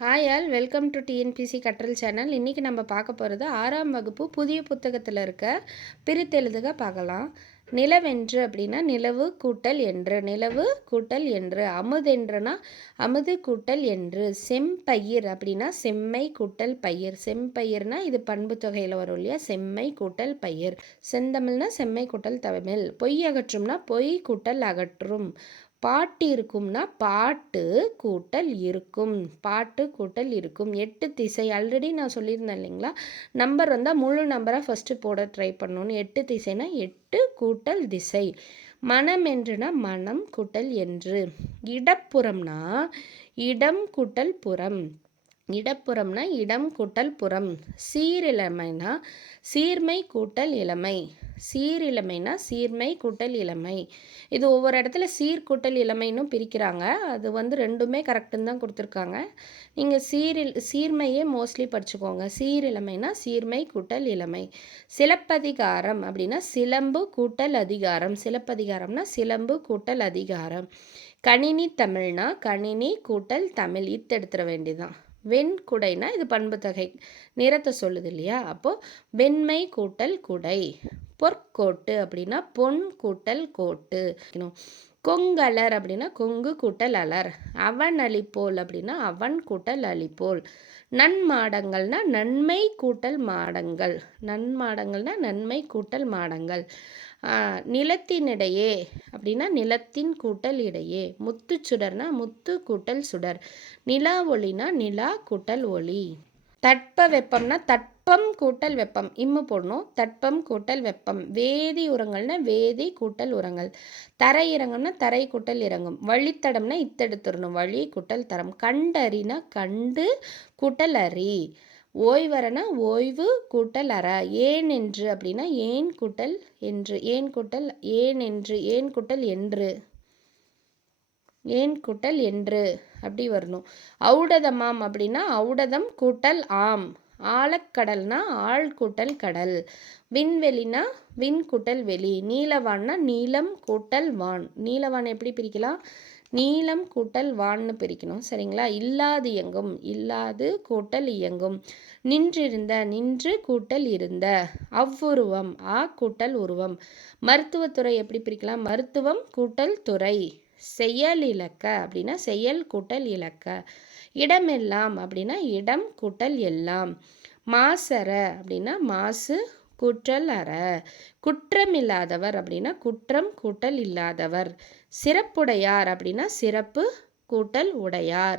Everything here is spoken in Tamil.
Hi all welcome to TNPSC கற்றல் சேனல் இன்றைக்கி நம்ம பார்க்க போகிறது ஆறாம் வகுப்பு புதிய புத்தகத்தில் இருக்க பிரித்தெழுதுக பார்க்கலாம். நிலவென்று அப்படின்னா நிலவு கூட்டல் என்று. நிலவு கூட்டல் என்று. அமுதென்றுனா அமுது கூட்டல் என்று. செம்பயிர் அப்படின்னா செம்மை கூட்டல் பயிர். செம்பயிர்னா இது பண்பு தொகையில் வரும் இல்லையா? செம்மை கூட்டல் பயிர். செந்தமிழ்னா செம்மை கூட்டல் தமிழ் பொய் அகற்றும்னா பொய் கூட்டல் அகற்றும். பாட்டு இருக்கும்னா பாட்டு கூட்டல் இருக்கும். பாட்டு கூட்டல் இருக்கும். எட்டு திசை. ஆல்ரெடி நான் சொல்லியிருந்தேன் இல்லைங்களா? நம்பர் வந்தால் முழு நம்பராக ஃபஸ்ட்டு போட ட்ரை பண்ணணும். எட்டு திசைனா எட்டு கூட்டல் திசை. மனம் என்றுனா மனம் கூட்டல் என்று. இடப்புறம்னா இடம் கூட்டல் புறம். இடப்புறம்னா இடம் கூட்டல் புறம். சீரிழமைனா சீர்மை கூட்டல் இளமை. சீரிழமைனா சீர்மை கூட்டல் இளமை. இது ஒவ்வொரு இடத்துல சீர்கூட்டல் இளமைன்னு பிரிக்கிறாங்க. அது வந்து ரெண்டுமே கரெக்டுன்னு தான் கொடுத்துருக்காங்க. நீங்கள் சீரில் சீர்மையே மோஸ்ட்லி படிச்சுக்கோங்க. சீரிழமைனா சீர்மை கூட்டல் இளமை. சிலப்பதிகாரம் அப்படின்னா சிலம்பு கூட்டல் அதிகாரம். சிலப்பதிகாரம்னா சிலம்பு கூட்டல் அதிகாரம். கணினி தமிழ்னா கணினி கூட்டல் தமிழ். இத்து எடுத்துட வேண்டியதுதான். வெண்குடைனா இது பண்பு தொகை நிறத்தை சொல்லுது இல்லையா? அப்போது வெண்மை கூட்டல் குடை. பொற்கோட்டு அப்படின்னா பொன் கூட்டல் கோட்டு. கொங்கலர் அப்படின்னா கொங்கு கூட்டல் அலர். அவன் அழிப்போல் அப்படின்னா அவன் கூட்டல் அழிப்போல் நன்மாடங்கள்னா நன்மை கூட்டல் மாடங்கள். நன்மாடங்கள்னா நன்மை கூட்டல் மாடங்கள். நிலத்தினிடையே அப்படின்னா நிலத்தின் கூட்டல் இடையே. முத்து சுடர்னா முத்து கூட்டல் சுடர். நிலா ஒளினா நிலா கூட்டல் ஒளி. தட்ப வெப்பம்னா தட்பம் கூட்டல் வெப்பம். இம்மு போடணும். தட்பம் கூட்டல் வெப்பம். வேதி உரங்கள்னா வேதி கூட்டல் உரங்கள். தரை இறங்கம்னா தரை கூட்டல் இறங்கும். வழித்தடம்னா இத்தெடுத்துடணும். வழி கூட்டல் தரம். கண்டறினா கண்டு கூட்டல் அறி. ஓய்வரனா ஓய்வு கூட்டல் அற. ஏன் என்று அப்படின்னா ஏன் கூட்டல் என்று. ஏன் கூட்டல் ஏன் என்று. ஏன் கூட்டல் என்று. ஏன் கூட்டல் என்று? அப்படி வரணும். ஔடதமாம் அப்படின்னா ஔடதம் கூட்டல் ஆம். ஆழக்கடல்னா ஆள் கூட்டல் கடல். விண்வெளினா விண் கூட்டல் வெளி. நீலவான்னா நீலம் கூட்டல் வான். நீலவான் எப்படி பிரிக்கலாம்? நீளம் கூட்டல் வான்னு பிரிக்கணும். சரிங்களா? இல்லாது இயங்கும். இல்லாது கூட்டல் இயங்கும். நின்றிருந்த நின்று கூட்டல் இருந்த. அவ்வுருவம் ஆ கூட்டல் உருவம். மருத்துவத்துறை எப்படி பிரிக்கலாம்? மருத்துவம் கூட்டல் துறை. செயல் இலக்க அப்படின்னா செயல் கூட்டல் இலக்க. இடமெல்லாம் அப்படின்னா இடம் கூட்டல் எல்லாம். மாசற அப்படின்னா மாசு கூற்றல் அற. குற்றமில்லாதவர் அப்படின்னா குற்றம் கூட்டல் இல்லாதவர். சிறப்புடையார் அப்படின்னா சிறப்பு கூட்டல் உடையார்.